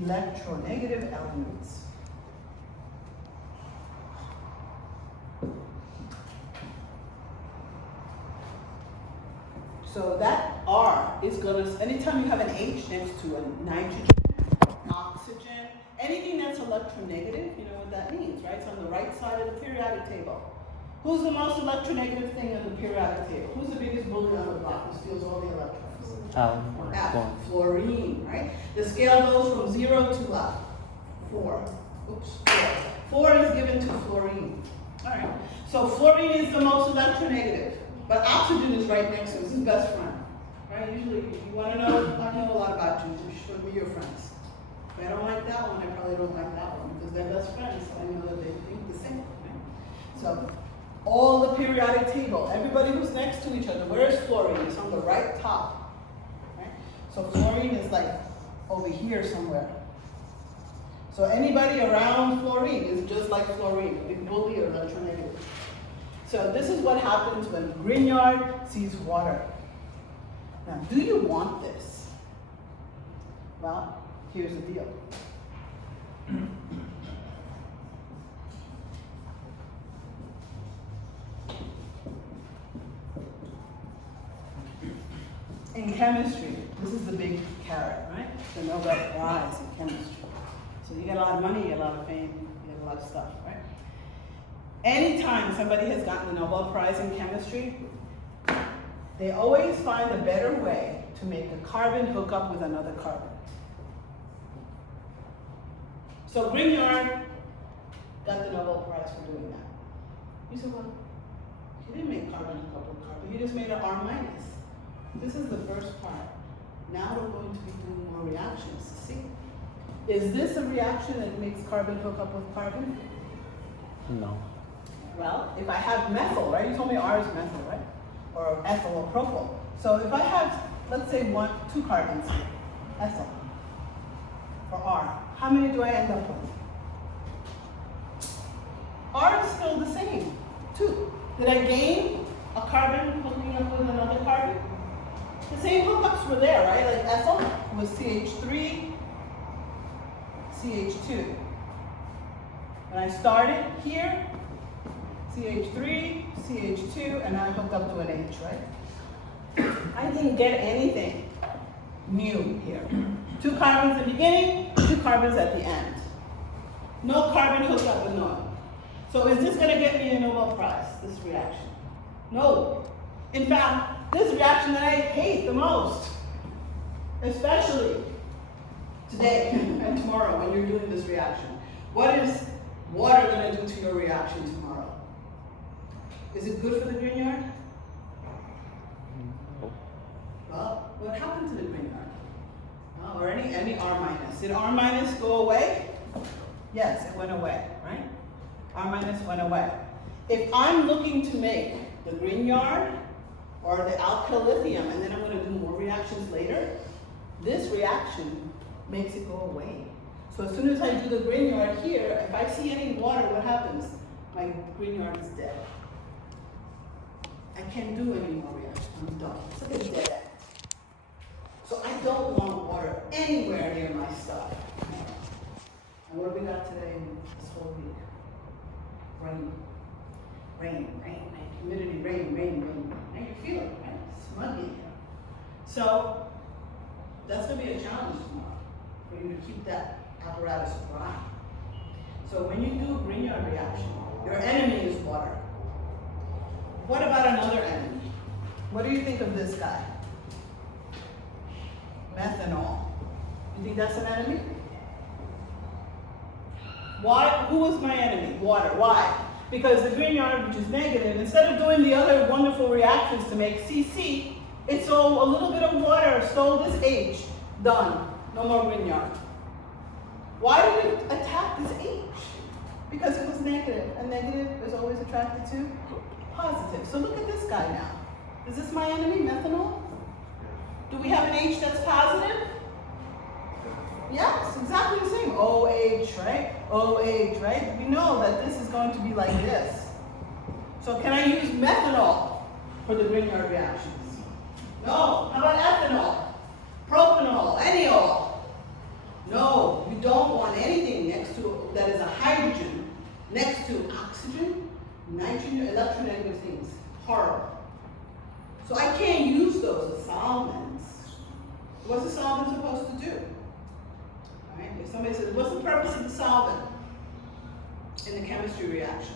electronegative elements. So that R is going to, anytime you have an H next to a nitrogen, oxygen, anything that's electronegative, you know what that means, right? It's on the right side of the periodic table. Who's the most electronegative thing on the periodic table? Who's the biggest bully on the block who steals all the electrons? F, fluorine, right? The scale goes from 0 to what? 4. Oops, 4. 4 is given to fluorine. All right. So fluorine is the most electronegative, but oxygen is right next to it. It's his best friend, right? Usually, if you want to know, I know a lot about you. You should be your friends. If I don't like that one, I probably don't like that one because they're best friends. So I know that they think the same. Right? So all the periodic table, everybody who's next to each other. Where is fluorine? It's on the right top. So fluorine is like over here somewhere. So anybody around fluorine is just like fluorine, big bully or electronegative. So this is what happens when Grignard sees water. Now, do you want this? Well, here's the deal. In chemistry, this is the big carrot, right? The Nobel Prize in chemistry. So you get a lot of money, you get a lot of fame, you get a lot of stuff, right? Anytime somebody has gotten the Nobel Prize in chemistry, they always find a better way to make a carbon hook up with another carbon. So Grignard got the Nobel Prize for doing that. You said, well, he didn't make carbon hook up with carbon, he just made an R minus. This is the first part. Now we're going to be doing more reactions. See? Is this a reaction that makes carbon hook up with carbon? No. Well, if I have methyl, right? You told me R is methyl, right? Or ethyl or propyl. So if I have, let's say, 2 carbons here, ethyl, for R, how many do I end up with? R is still the same, 2. Did I gain a carbon hooking up with another carbon? The same hookups were there, right? Like ethyl was CH3, CH2. When I started here, CH3, CH2, and I hooked up to an H, right? I didn't get anything new here. 2 carbons at the beginning, 2 carbons at the end. No carbon hookup with none. So is this going to get me a Nobel Prize, this reaction? No. In fact, this reaction that I hate the most, especially today and tomorrow when you're doing this reaction. What is water going to do to your reaction tomorrow? Is it good for the Grignard? Well, what happened to the Grignard? Or any R minus. Did R minus go away? Yes, it went away, right? R minus went away. If I'm looking to make the Grignard or the alkyl lithium, and then I'm going to do more reactions later, this reaction makes it go away. So as soon as I do the Grignard here, if I see any water, what happens? My Grignard is dead. I can't do any more reactions. I'm done. It's like a dead end. So I don't want water anywhere near my stuff. And what have we got today this whole week? Rain. Rain, rain, rain. Humidity, rain, rain, rain. And you feel it, right? It's muggy here. So that's going to be a challenge tomorrow for you to keep that apparatus dry. So when you do a Grignard reaction, your enemy is water. What about another enemy? What do you think of this guy? Methanol. You think that's an enemy? Why? Who is my enemy? Water. Why? Because the Grignard, which is negative, instead of doing the other wonderful reactions to make CC, it stole a little bit of water, stole this H. Done. No more Grignard. Why did it attack this H? Because it was negative, and negative is always attracted to positive. So look at this guy now. Is this my enemy, methanol? Do we have an H that's positive? Yes, exactly the same. OH, right? OH, right? We know that this is going to be like this. So can I use methanol for the Grignard reactions? No. How about ethanol? Propanol? Anyol? No, you don't want anything next to that is a hydrogen next to oxygen, nitrogen, electronegative things. Horrible. So I can't use those as solvents. What's the solvent supposed to do? Right? If somebody says, what's the purpose of the solvent in the chemistry reaction?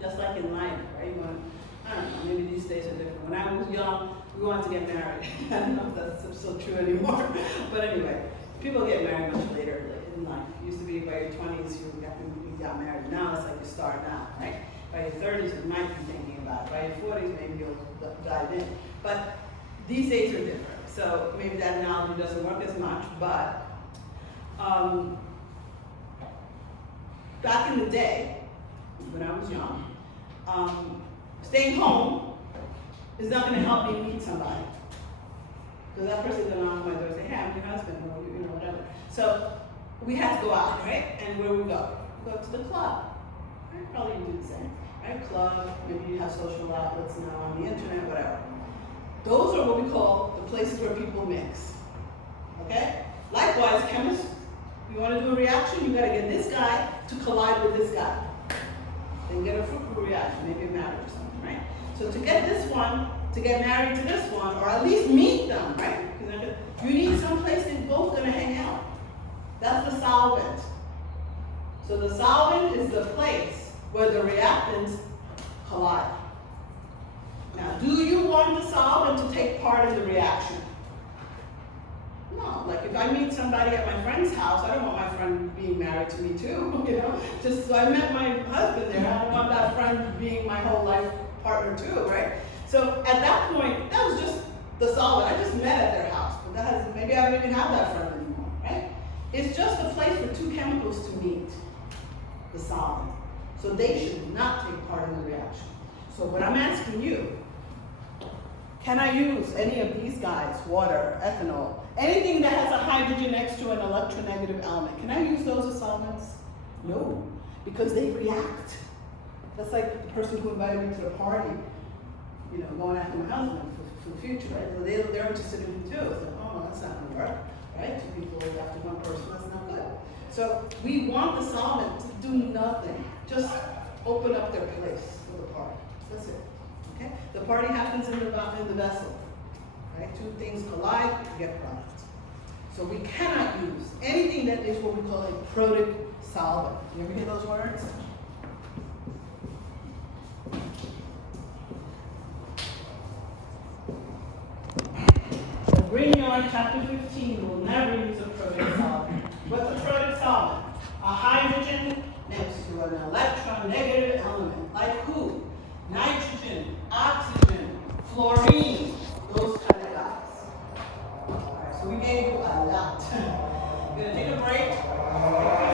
Just like in life, right? You want, I don't know, maybe these days are different. When I was young, we wanted to get married. I don't know if that's so true anymore. But anyway, people get married much later in life. It used to be by your 20s you got married. Now it's like you start now, right? By your 30s you might be thinking about it. By your 40s maybe you'll dive in. But these days are different. So maybe that analogy doesn't work as much, but back in the day, when I was young, staying home is not going to help me meet somebody. Because that person is going to knock on my door and say, hey, I'm your husband, or you know, whatever. So we had to go out, right? And where we go? We go to the club. Right? Probably you do the same. Right? Club, maybe you have social outlets now on the internet, whatever. Those are what we call the places where people mix. Okay? Likewise, chemists, you want to do a reaction, you got to get this guy to collide with this guy. Then get a fruitful reaction, maybe a marriage or something, right? So to get this one, to get married to this one, or at least meet them, right? Because you need some place they're both going to hang out. That's the solvent. So the solvent is the place where the reactants collide. Now, do you want the solvent to take part in the reaction? No, like if I meet somebody at my friend's house, I don't want my friend being married to me too, you know? Just so I met my husband there, I don't want that friend being my whole life partner too, right? So at that point, that was just the solvent. I just met at their house, but maybe I don't even have that friend anymore, right? It's just a place for two chemicals to meet, the solvent. So they should not take part in the reaction. So what I'm asking you, can I use any of these guys, water, ethanol, anything that has a hydrogen next to an electronegative element? Can I use those as solvents? No, because they react. That's like the person who invited me to the party, you know, going after my husband for the future, right? So they're interested in me too. It's like, oh, that's not going to work, right? Two people after one person, that's not good. So we want the solvent to do nothing. Just open up their place for the party. That's it. Okay? The party happens in the vessel. Right? Two things collide, you get products. So we cannot use anything that is what we call a protic solvent. You ever hear those words? The Grignard, chapter 15, will never use a protic solvent. What's a protic solvent? A hydrogen next to an electronegative element. Like who? Nitrogen, oxygen, fluorine, those kind of guys. All right, so we gave you a lot. We're going to take a break.